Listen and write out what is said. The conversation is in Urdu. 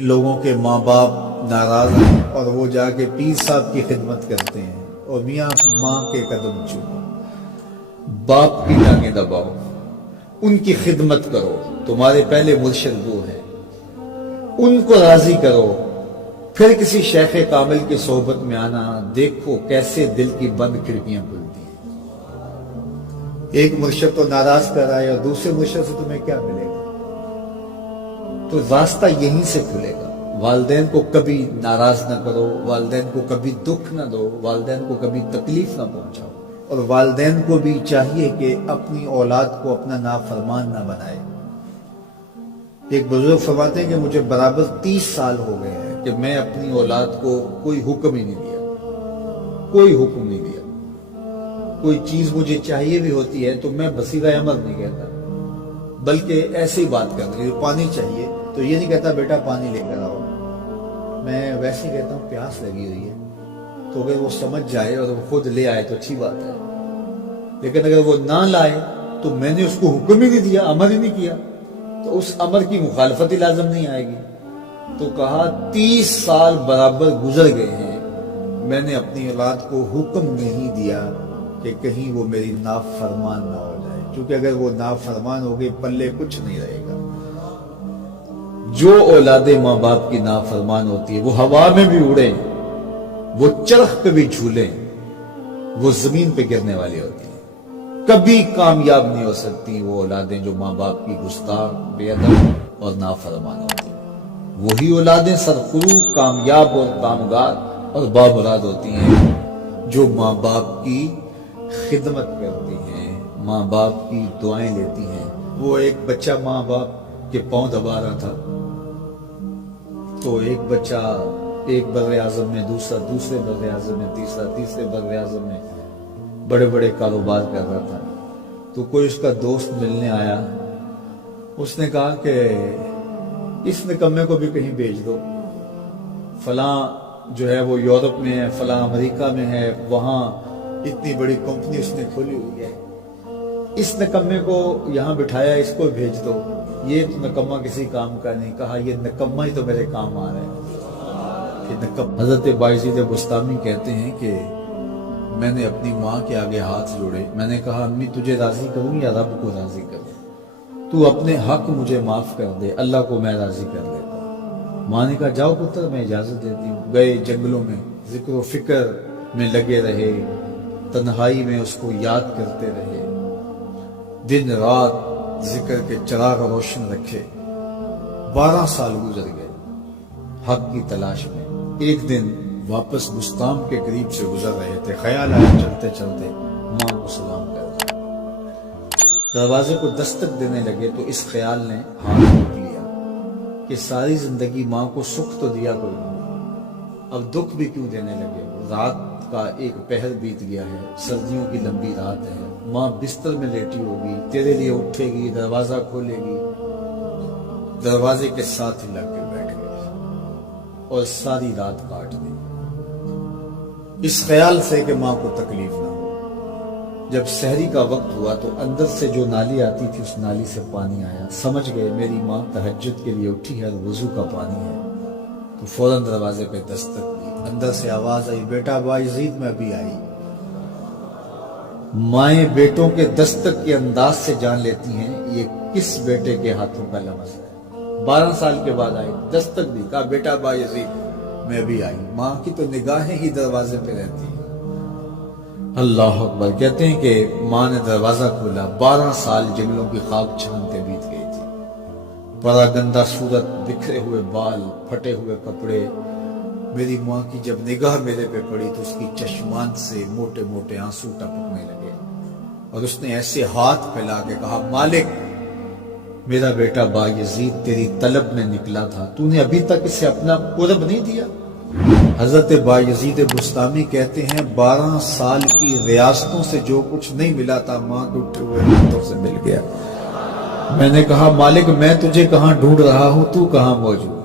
لوگوں کے ماں باپ ناراض ہیں اور وہ جا کے پیر صاحب کی خدمت کرتے ہیں اور میاں ماں کے قدم چومو، باپ کی ٹانگیں دباؤ، ان کی خدمت کرو، تمہارے پہلے مرشد وہ ہیں، ان کو راضی کرو، پھر کسی شیخ کامل کی صحبت میں آنا، دیکھو کیسے دل کی بند کھڑکیاں کھلتی ہیں۔ ایک مرشد تو ناراض کر رہا ہے اور دوسرے مرشد سے تمہیں کیا ملے گا؟ تو راستہ یہیں سے کھلے گا۔ والدین کو کبھی ناراض نہ کرو، والدین کو کبھی دکھ نہ دو، والدین کو کبھی تکلیف نہ پہنچاؤ، اور والدین کو بھی چاہیے کہ اپنی اولاد کو اپنا نافرمان نہ بنائے۔ ایک بزرگ فرماتے ہیں کہ مجھے برابر 30 سال ہو گئے ہیں کہ میں اپنی اولاد کو کوئی حکم ہی نہیں دیا، کوئی حکم نہیں دیا۔ کوئی چیز مجھے چاہیے بھی ہوتی ہے تو میں بصیرہ عمل نہیں کہتا، بلکہ ایسی بات کرتا ہوں، پانی چاہیے تو یہ نہیں کہتا بیٹا پانی لے کر آؤ، میں ویسے ہی کہتا ہوں پیاس لگی ہوئی ہے، تو اگر وہ سمجھ جائے اور وہ خود لے آئے تو اچھی بات ہے، لیکن اگر وہ نہ لائے تو میں نے اس کو حکم ہی نہیں دیا، امر ہی نہیں کیا، تو اس امر کی مخالفت ہی لازم نہیں آئے گی۔ تو کہا 30 سال برابر گزر گئے ہیں، میں نے اپنی اولاد کو حکم نہیں دیا کہ کہیں وہ میری نافرمان نہ ہو جائے، کیونکہ اگر وہ نافرمان ہو گئی پلے کچھ نہیں رہے گا۔ جو اولاد ماں باپ کی نافرمان ہوتی ہے وہ ہوا میں بھی اڑیں، وہ چرخ پہ بھی جھولیں، وہ زمین پہ گرنے والی ہوتی ہیں، کبھی کامیاب نہیں ہو سکتی وہ اولادیں جو ماں باپ کی گستاخ، بے ادب اور نافرمان ہوتی ہیں۔ وہی اولادیں سرخرو، کامیاب اور کامگار اور بامراد ہوتی ہیں جو ماں باپ کی خدمت کرتی ہیں، ماں باپ کی دعائیں لیتی ہیں۔ وہ ایک بچہ ماں باپ کے پاؤں دبا رہا تھا، تو ایک بچہ ایک بر اعظم میں، دوسرا دوسرے بر اعظم میں، تیسرا تیسرے بر اعظم میں بڑے بڑے کاروبار کر رہا تھا۔ تو کوئی اس کا دوست ملنے آیا، اس نے کہا کہ اس نکمے کو بھی کہیں بھیج دو، فلاں جو ہے وہ یورپ میں ہے، فلاں امریکہ میں ہے، وہاں اتنی بڑی کمپنی اس نے کھولی ہوئی ہے، اس نکمے کو یہاں بٹھایا، اس کو بھیج دو، یہ تو نکمہ کسی کام کا نہیں۔ کہا یہ نکمہ ہی تو میرے کام آ رہا ہے کہ نکمہ۔ حضرت بایزید بستامی کہتے ہیں کہ میں نے اپنی ماں کے آگے ہاتھ جوڑے، میں نے کہا امی تجھے راضی کروں یا رب کو راضی کروں؟ تو اپنے حق مجھے معاف کر دے، اللہ کو میں راضی کر دیتا ہوں۔ ماں نے کہا جاؤ پتر میں اجازت دیتی ہوں۔ گئے جنگلوں میں، ذکر و فکر میں لگے رہے، تنہائی میں اس کو یاد کرتے رہے، دن رات ذکر کے چراغ روشن رکھے۔ 12 سال گزر گئے حق کی تلاش میں۔ ایک دن واپس بستام کے قریب سے گزر رہے تھے، خیال آیا چلتے چلتے ماں کو سلام کر دروازے کو دستک دینے لگے تو اس خیال نے ہاتھ روک لیا کہ ساری زندگی ماں کو سکھ تو دیا کوئی نہیں، اب دکھ بھی کیوں دینے لگے؟ رات کا ایک پہر بیت گیا ہے، سردیوں کی لمبی رات ہے، ماں بستر میں لیٹی ہوگی، تیرے لیے اٹھے گی، دروازہ کھولے گی، دروازے کے ساتھ ہی لگ کے بیٹھ گئے اور ساری رات کاٹ دی، اس خیال سے کہ ماں کو تکلیف نہ ہو۔ جب سحری کا وقت ہوا تو اندر سے جو نالی آتی تھی اس نالی سے پانی آیا، سمجھ گئے میری ماں تہجد کے لیے اٹھی ہے اور وضو کا پانی ہے، تو فوراً دروازے پہ دستک دی۔ اندر سے آواز آئی بیٹا بایزید میں ابھی آئی۔ مائیں بیٹوں کے دستک کے انداز سے جان لیتی ہیں یہ کس بیٹے کے ہاتھوں کا لمس ہے۔ 12 سال کے بعد آئی، دستک دی، کہا بیٹا بایزید میں ابھی آئی۔ ماں کی تو نگاہیں ہی دروازے پہ رہتی ہیں۔ اللہ اکبر۔ کہتے ہیں کہ ماں نے دروازہ کھولا، 12 سال جنگلوں کی خاک چھانتے بیت گئی تھی، بڑا گندا صورت، بکھرے ہوئے بال، پھٹے ہوئے کپڑے۔ میری ماں کی جب نگاہ میرے پہ پڑی تو اس کی چشمان سے موٹے موٹے آنسو ٹپکنے لگے، اور اس نے ایسے ہاتھ پھیلا کے کہا مالک میرا بیٹا بایزید تیری طلب میں نکلا تھا، تو نے ابھی تک اسے اپنا قرب نہیں دیا۔ حضرت بایزید بستامی کہتے ہیں 12 سال کی ریاستوں سے جو کچھ نہیں ملا تھا ماں کے اٹھے ہوئے ہاتھوں سے مل گیا۔ میں نے کہا مالک میں تجھے کہاں ڈھونڈ رہا ہوں، تو کہاں موجود؟